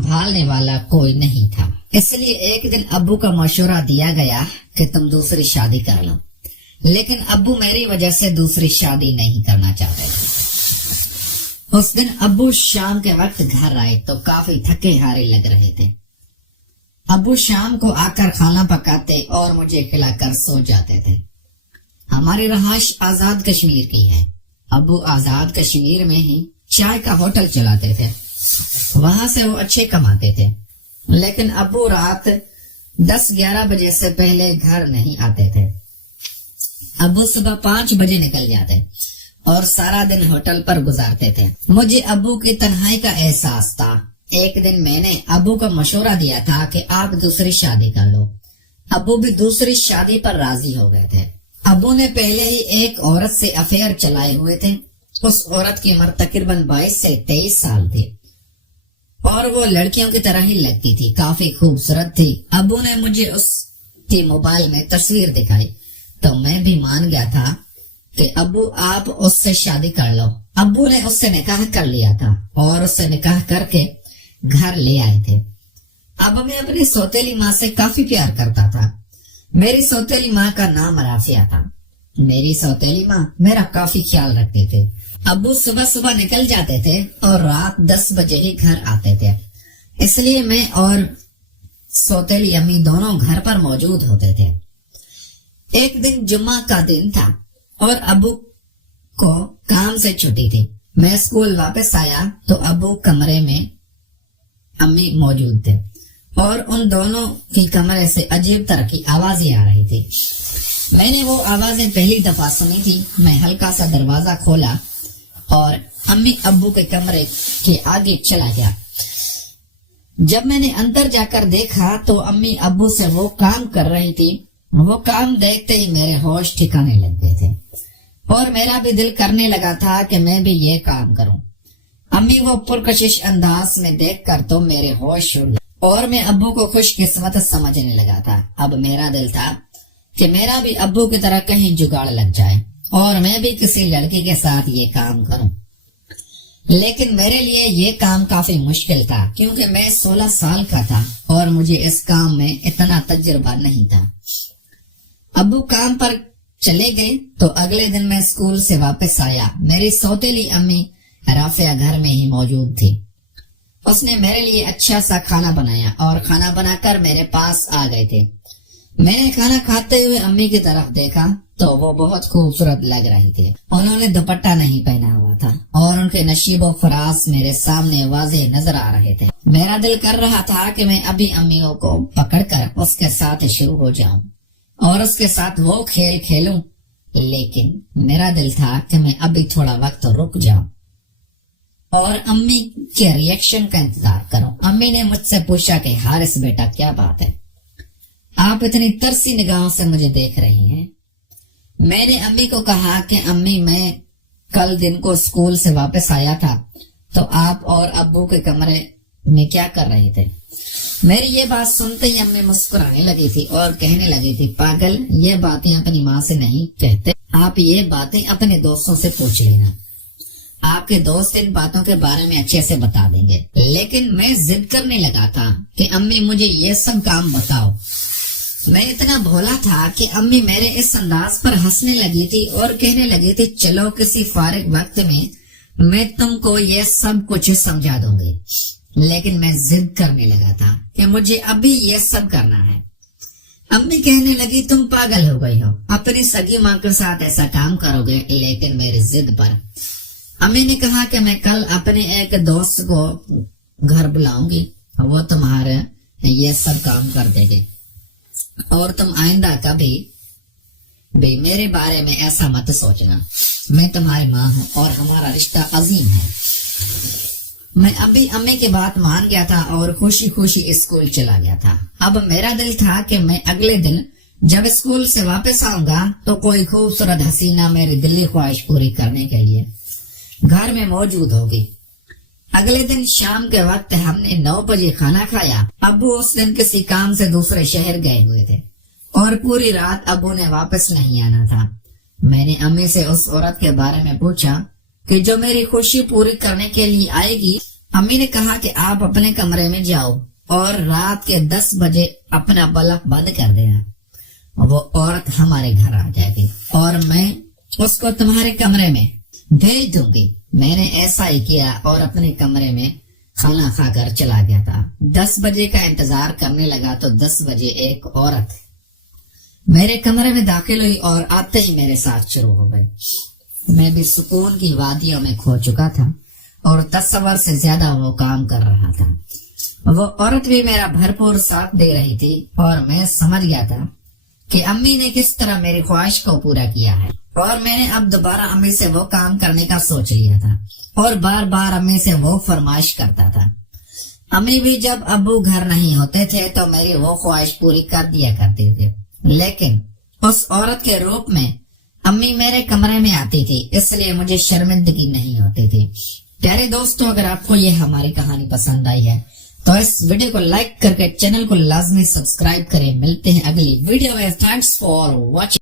संभालने वाला कोई नहीं था। इसलिए एक दिन अब्बू का मशवरा दिया गया कि तुम दूसरी शादी कर लो, लेकिन अब्बू मेरी वजह से दूसरी शादी नहीं करना चाहते थे। उस दिन अब्बू शाम के वक्त घर आए तो काफी थके हारे लग रहे थे। अब्बू शाम को आकर खाना पकाते और मुझे खिलाकर सो जाते थे। हमारी रहायश आजाद कश्मीर की है। अब्बू आजाद कश्मीर में ही चाय का होटल चलाते थे। वहां से वो अच्छे कमाते थे, लेकिन अब्बू रात 10-11 बजे से पहले घर नहीं आते थे। अब्बू सुबह 5 बजे निकल जाते और सारा दिन होटल पर गुजारते थे। मुझे अब्बू की तन्हाई का एहसास था। एक दिन मैंने अब्बू को मशवरा दिया था कि आप दूसरी शादी कर लो। अब्बू भी दूसरी शादी पर राजी हो गए थे। अब्बू ने पहले ही एक औरत से अफेयर चलाए हुए थे। उस औरत की उम्र तकरीबन 22 से 23 साल थी और वो लड़कियों की तरह ही लगती थी, काफी खूबसूरत थी। अब्बू ने मुझे उसकी मोबाइल में तस्वीर दिखाई तो मैं भी मान गया था कि अब्बू आप उससे शादी कर लो। अब्बू ने उससे निकाह कर लिया था और उससे निकाह करके घर ले आए थे। अब मैं अपनी सौतेली माँ से काफी प्यार करता था। मेरी सौतेली माँ का नाम राफिया था। मेरी सौतेली माँ मेरा काफी ख्याल रखते थे। अब्बू सुबह सुबह निकल जाते थे और रात 10 बजे ही घर आते थे, इसलिए मैं और सौतेली अम्मी दोनों घर पर मौजूद होते थे। एक दिन जुम्मा का दिन था और अब्बू को काम से छुट्टी थी। मैं स्कूल वापस आया तो अब्बू कमरे में अम्मी मौजूद थे और उन दोनों की कमरे से अजीब तरह की आवाजें आ रही थी। मैंने वो आवाजें पहली दफा सुनी थी। मैं हल्का सा दरवाजा खोला और अम्मी अब्बू के कमरे के आगे चला गया। जब मैंने अंदर जाकर देखा तो अम्मी अब्बू से वो काम कर रही थी। वो काम देखते ही मेरे होश ठिकाने लग गए थे और मेरा भी दिल करने लगा था कि मैं भी ये काम करूं। अम्मी वो पुरकशिश अंदाज में देखकर तो मेरे होश उड़ गए और मैं अब्बू को खुशकिस्मत समझने लगा था। अब मेरा दिल था कि मेरा भी अब्बू की तरह कहीं जुगाड़ लग जाए और मैं भी किसी लड़की के साथ ये काम करूं। लेकिन मेरे लिए ये काम काफी मुश्किल था क्योंकि मैं 16 साल का था और मुझे इस काम में इतना तजुर्बा नहीं था। अब्बू काम पर चले गए तो अगले दिन मैं स्कूल से वापस आया। मेरी सौतेली अम्मी राफिया घर में ही मौजूद थी। उसने मेरे लिए अच्छा सा खाना बनाया और खाना बनाकर मेरे पास आ गए थे। मैंने खाना खाते हुए अम्मी की तरफ देखा तो वो बहुत खूबसूरत लग रही थी। उन्होंने दुपट्टा नहीं पहना हुआ था और उनके नशीबो फराज मेरे सामने वाज़ेह नजर आ रहे थे। मेरा दिल कर रहा था कि मैं अभी अम्मियों को पकड़कर उसके साथ शुरू हो जाऊं और उसके साथ वो खेल खेलूं, लेकिन मेरा दिल था कि मैं अभी थोड़ा वक्त रुक जाऊं और अम्मी के रिएक्शन का इंतजार करूं। अम्मी ने मुझसे पूछा कि हारिस बेटा क्या बात है, आप इतनी तरसी निगाहों से मुझे देख रही हैं। मैंने अम्मी को कहा कि अम्मी मैं कल दिन को स्कूल से वापस आया था तो आप और अब्बू के कमरे में क्या कर रहे थे। मेरी ये बात सुनते ही अम्मी मुस्कुराने लगी थी और कहने लगी थी, पागल, ये बातें अपनी माँ से नहीं कहते, आप ये बातें अपने दोस्तों से पूछ लेना, आपके दोस्त इन बातों के बारे में अच्छे से बता देंगे। लेकिन मैं जिद करने लगा था कि अम्मी मुझे ये सब काम बताओ। मैं इतना भोला था कि अम्मी मेरे इस अंदाज पर हंसने लगी थी और कहने लगी थी, चलो किसी फारिग वक्त में मैं तुमको ये सब कुछ समझा दूंगी। लेकिन मैं जिद करने लगा था कि मुझे अभी ये सब करना है। अम्मी कहने लगी, तुम पागल हो गई हो, अपनी सगी माँ के साथ ऐसा काम करोगे। लेकिन मेरी जिद पर अम्मी ने कहा कि मैं कल अपने एक दोस्त को घर बुलाऊंगी, वो तुम्हारे ये सब काम कर देगी और तुम आइंदा कभी भी मेरे बारे में ऐसा मत सोचना। मैं तुम्हारी माँ हूँ और हमारा रिश्ता अजीम है। मैं अभी अम्मी की बात मान गया था और खुशी खुशी स्कूल चला गया था। अब मेरा दिल था कि मैं अगले दिन जब स्कूल से वापस आऊंगा तो कोई खूबसूरत हसीना मेरी दिली ख्वाहिश पूरी करने के लिए घर में मौजूद होगी। अगले दिन शाम के वक्त हमने 9 बजे खाना खाया। अब्बू उस दिन किसी काम से दूसरे शहर गए हुए थे और पूरी रात अब्बू ने वापस नहीं आना था। मैंने अम्मी से उस औरत के बारे में पूछा कि जो मेरी खुशी पूरी करने के लिए आएगी अम्मी ने कहा कि आप अपने कमरे में जाओ और रात के 10 बजे अपना बल्ब बंद कर देना। वो औरत हमारे घर आ जाएगी और मैं उसको तुम्हारे कमरे में भेज दूंगी। मैंने ऐसा ही किया और अपने कमरे में खाना खाकर चला गया था। 10 बजे का इंतजार करने लगा तो 10 बजे एक औरत मेरे कमरे में दाखिल हुई और आते ही मेरे साथ शुरू हो गई। मैं भी सुकून की वादियों में खो चुका था और तस्वर से ज्यादा वो काम कर रहा था। वो औरत भी मेरा भरपूर साथ दे रही थी और मैं समझ गया था कि अम्मी ने किस तरह मेरी ख्वाहिश को पूरा किया है और मैंने अब दोबारा अम्मी से वो काम करने का सोच लिया था और बार बार अम्मी से वो फरमाइश करता था। अम्मी भी जब अब्बू घर नहीं होते थे तो मेरी वो ख्वाहिश पूरी कर दिया करते थे, लेकिन उस औरत के रूप में अम्मी मेरे कमरे में आती थी, इसलिए मुझे शर्मिंदगी नहीं होती थी। प्यारे दोस्तों, अगर आपको ये हमारी कहानी पसंद आई है तो इस वीडियो को लाइक करके चैनल को लाजमी सब्सक्राइब करें। मिलते हैं अगली वीडियो में। Thanks for watching.